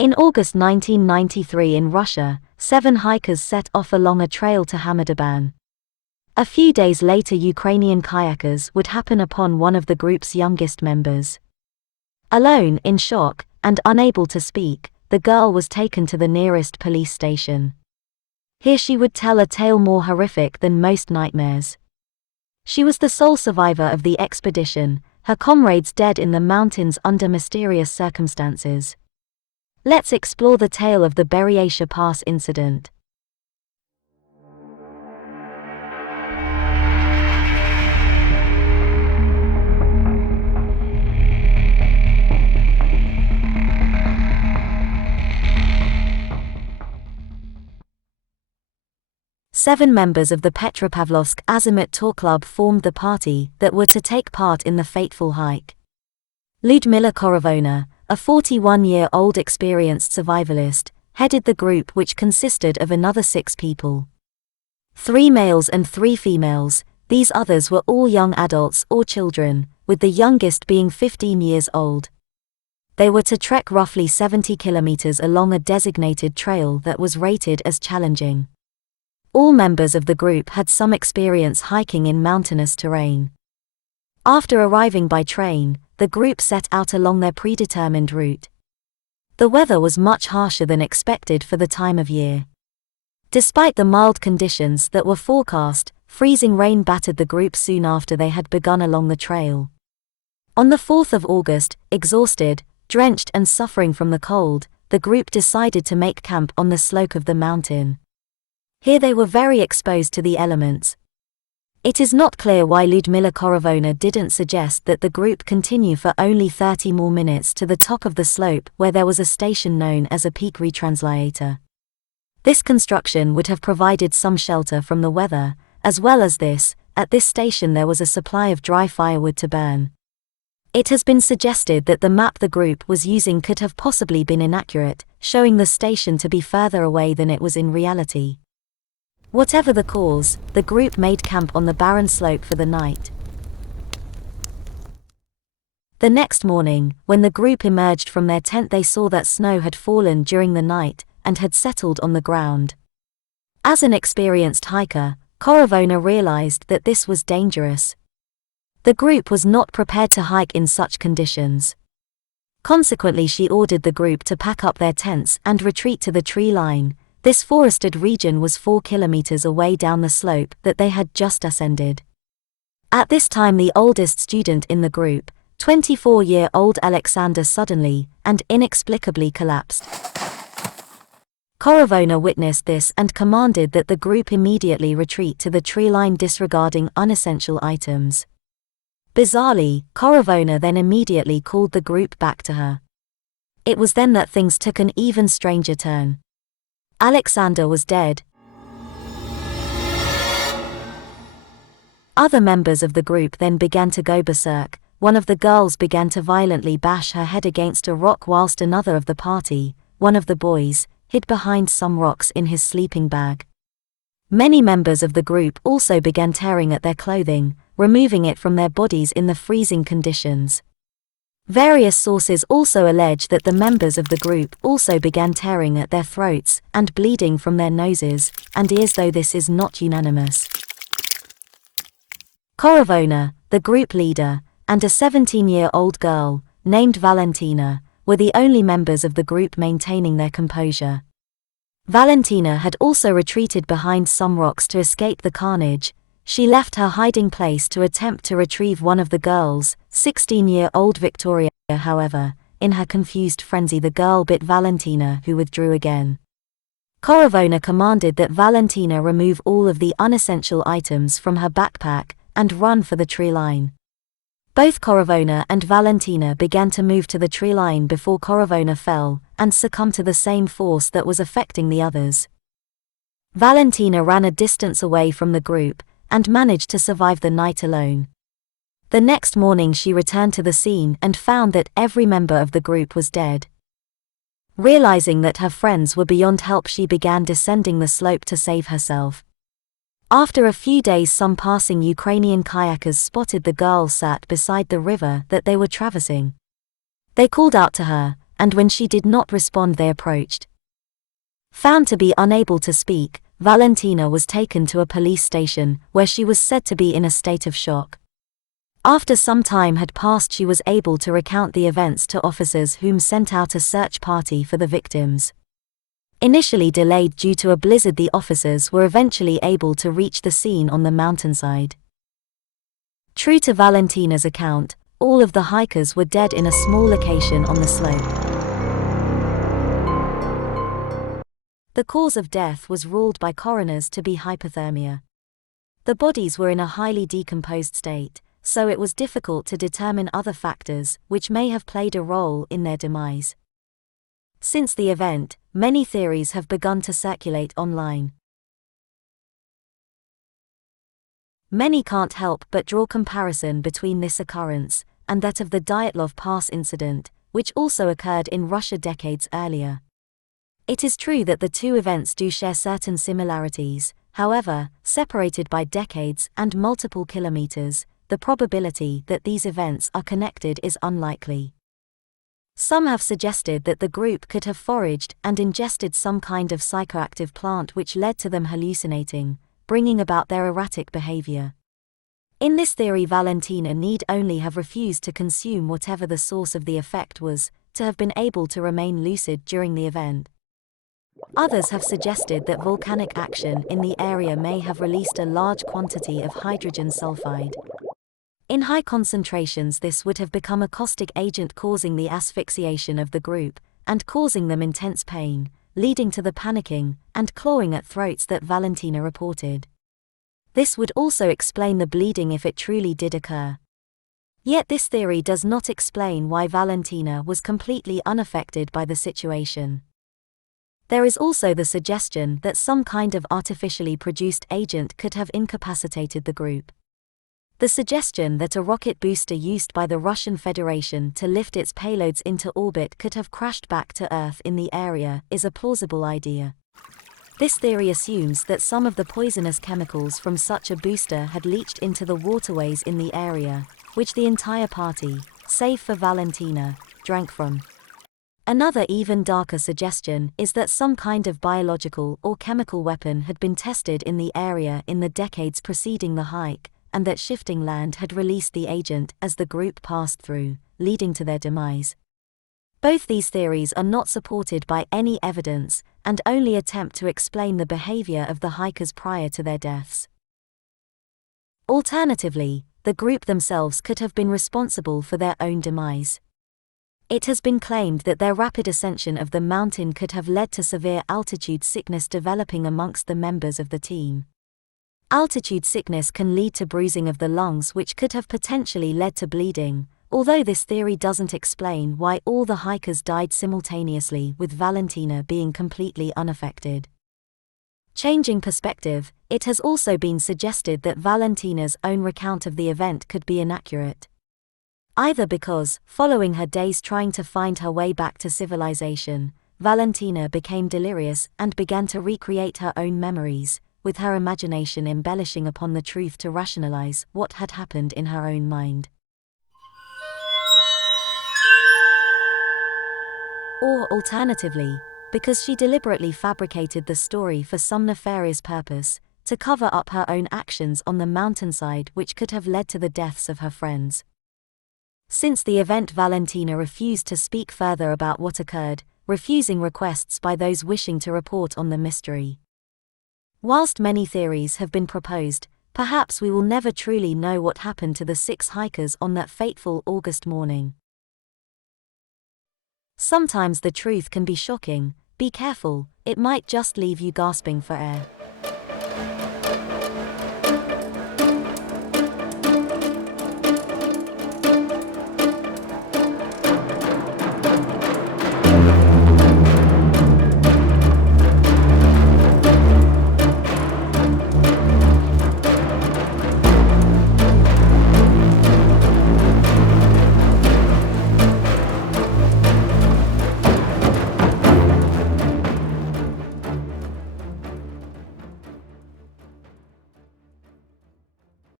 In August 1993 in Russia, 7 hikers set off along a trail to Hamadoban. A few days later, Ukrainian kayakers would happen upon one of the group's youngest members. Alone, in shock, and unable to speak, the girl was taken to the nearest police station. Here she would tell a tale more horrific than most nightmares. She was the sole survivor of the expedition, her comrades dead in the mountains under mysterious circumstances. Let's explore the tale of the Beryacha Pass incident. Seven members of the Petropavlovsk Azimut Tour Club formed the party that were to take part in the fateful hike. Lyudmila Korovona, a 41-year-old experienced survivalist, headed the group, which consisted of another 6 people. 3 males and 3 females, these others were all young adults or children, with the youngest being 15 years old. They were to trek roughly 70 kilometers along a designated trail that was rated as challenging. All members of the group had some experience hiking in mountainous terrain. After arriving by train, the group set out along their predetermined route. The weather was much harsher than expected for the time of year. Despite the mild conditions that were forecast, freezing rain battered the group soon after they had begun along the trail. On the 4th of August, exhausted, drenched and suffering from the cold, the group decided to make camp on the slope of the mountain. Here they were very exposed to the elements. It is not clear why Lyudmila Korovona didn't suggest that the group continue for only 30 more minutes to the top of the slope, where there was a station known as a peak retranslator. This construction would have provided some shelter from the weather. As well as this, at this station there was a supply of dry firewood to burn. It has been suggested that the map the group was using could have possibly been inaccurate, showing the station to be further away than it was in reality. Whatever the cause, the group made camp on the barren slope for the night. The next morning, when the group emerged from their tent, they saw that snow had fallen during the night and had settled on the ground. As an experienced hiker, Korovona realized that this was dangerous. The group was not prepared to hike in such conditions. Consequently, she ordered the group to pack up their tents and retreat to the tree line. This forested region was 4 kilometers away down the slope that they had just ascended. At this time, the oldest student in the group, 24-year-old Alexander, suddenly and inexplicably collapsed. Korovona witnessed this and commanded that the group immediately retreat to the tree line, disregarding unessential items. Bizarrely, Korovona then immediately called the group back to her. It was then that things took an even stranger turn. Alexander was dead. Other members of the group then began to go berserk. One of the girls began to violently bash her head against a rock, whilst another of the party, one of the boys, hid behind some rocks in his sleeping bag. Many members of the group also began tearing at their clothing, removing it from their bodies in the freezing conditions. Various sources also allege that the members of the group also began tearing at their throats and bleeding from their noses and ears, though this is not unanimous. Korovona, the group leader, and a 17-year-old girl, named Valentina, were the only members of the group maintaining their composure. Valentina had also retreated behind some rocks to escape the carnage. She left her hiding place to attempt to retrieve one of the girls, 16-year-old Victoria. However, in her confused frenzy, the girl bit Valentina, who withdrew again. Korovona commanded that Valentina remove all of the unessential items from her backpack and run for the tree line. Both Korovona and Valentina began to move to the tree line before Korovona fell and succumbed to the same force that was affecting the others. Valentina ran a distance away from the group and managed to survive the night alone. The next morning she returned to the scene and found that every member of the group was dead. Realizing that her friends were beyond help, she began descending the slope to save herself. After a few days, some passing Ukrainian kayakers spotted the girl sat beside the river that they were traversing. They called out to her, and when she did not respond they approached. Found to be unable to speak, Valentina was taken to a police station, where she was said to be in a state of shock. After some time had passed she was able to recount the events to officers whom sent out a search party for the victims. Initially delayed due to a blizzard, the officers were eventually able to reach the scene on the mountainside. True to Valentina's account, all of the hikers were dead in a small location on the slope. The cause of death was ruled by coroners to be hypothermia. The bodies were in a highly decomposed state, so it was difficult to determine other factors which may have played a role in their demise. Since the event, many theories have begun to circulate online. Many can't help but draw comparison between this occurrence and that of the Dyatlov Pass incident, which also occurred in Russia decades earlier. It is true that the two events do share certain similarities, however, separated by decades and multiple kilometers, the probability that these events are connected is unlikely. Some have suggested that the group could have foraged and ingested some kind of psychoactive plant which led to them hallucinating, bringing about their erratic behavior. In this theory, Valentina need only have refused to consume whatever the source of the effect was, to have been able to remain lucid during the event. Others have suggested that volcanic action in the area may have released a large quantity of hydrogen sulfide. In high concentrations, this would have become a caustic agent, causing the asphyxiation of the group, and causing them intense pain, leading to the panicking and clawing at throats that Valentina reported. This would also explain the bleeding if it truly did occur. Yet this theory does not explain why Valentina was completely unaffected by the situation. There is also the suggestion that some kind of artificially produced agent could have incapacitated the group. The suggestion that a rocket booster used by the Russian Federation to lift its payloads into orbit could have crashed back to Earth in the area is a plausible idea. This theory assumes that some of the poisonous chemicals from such a booster had leached into the waterways in the area, which the entire party, save for Valentina, drank from. Another even darker suggestion is that some kind of biological or chemical weapon had been tested in the area in the decades preceding the hike, and that shifting land had released the agent as the group passed through, leading to their demise. Both these theories are not supported by any evidence and only attempt to explain the behavior of the hikers prior to their deaths. Alternatively, the group themselves could have been responsible for their own demise. It has been claimed that their rapid ascension of the mountain could have led to severe altitude sickness developing amongst the members of the team. Altitude sickness can lead to bruising of the lungs, which could have potentially led to bleeding, although this theory doesn't explain why all the hikers died simultaneously with Valentina being completely unaffected. Changing perspective, it has also been suggested that Valentina's own recount of the event could be inaccurate. Either because, following her days trying to find her way back to civilization, Valentina became delirious and began to recreate her own memories, with her imagination embellishing upon the truth to rationalize what had happened in her own mind. Or alternatively, because she deliberately fabricated the story for some nefarious purpose, to cover up her own actions on the mountainside, which could have led to the deaths of her friends. Since the event, Valentina refused to speak further about what occurred, refusing requests by those wishing to report on the mystery. Whilst many theories have been proposed, perhaps we will never truly know what happened to the 6 hikers on that fateful August morning. Sometimes the truth can be shocking. Be careful, it might just leave you gasping for air.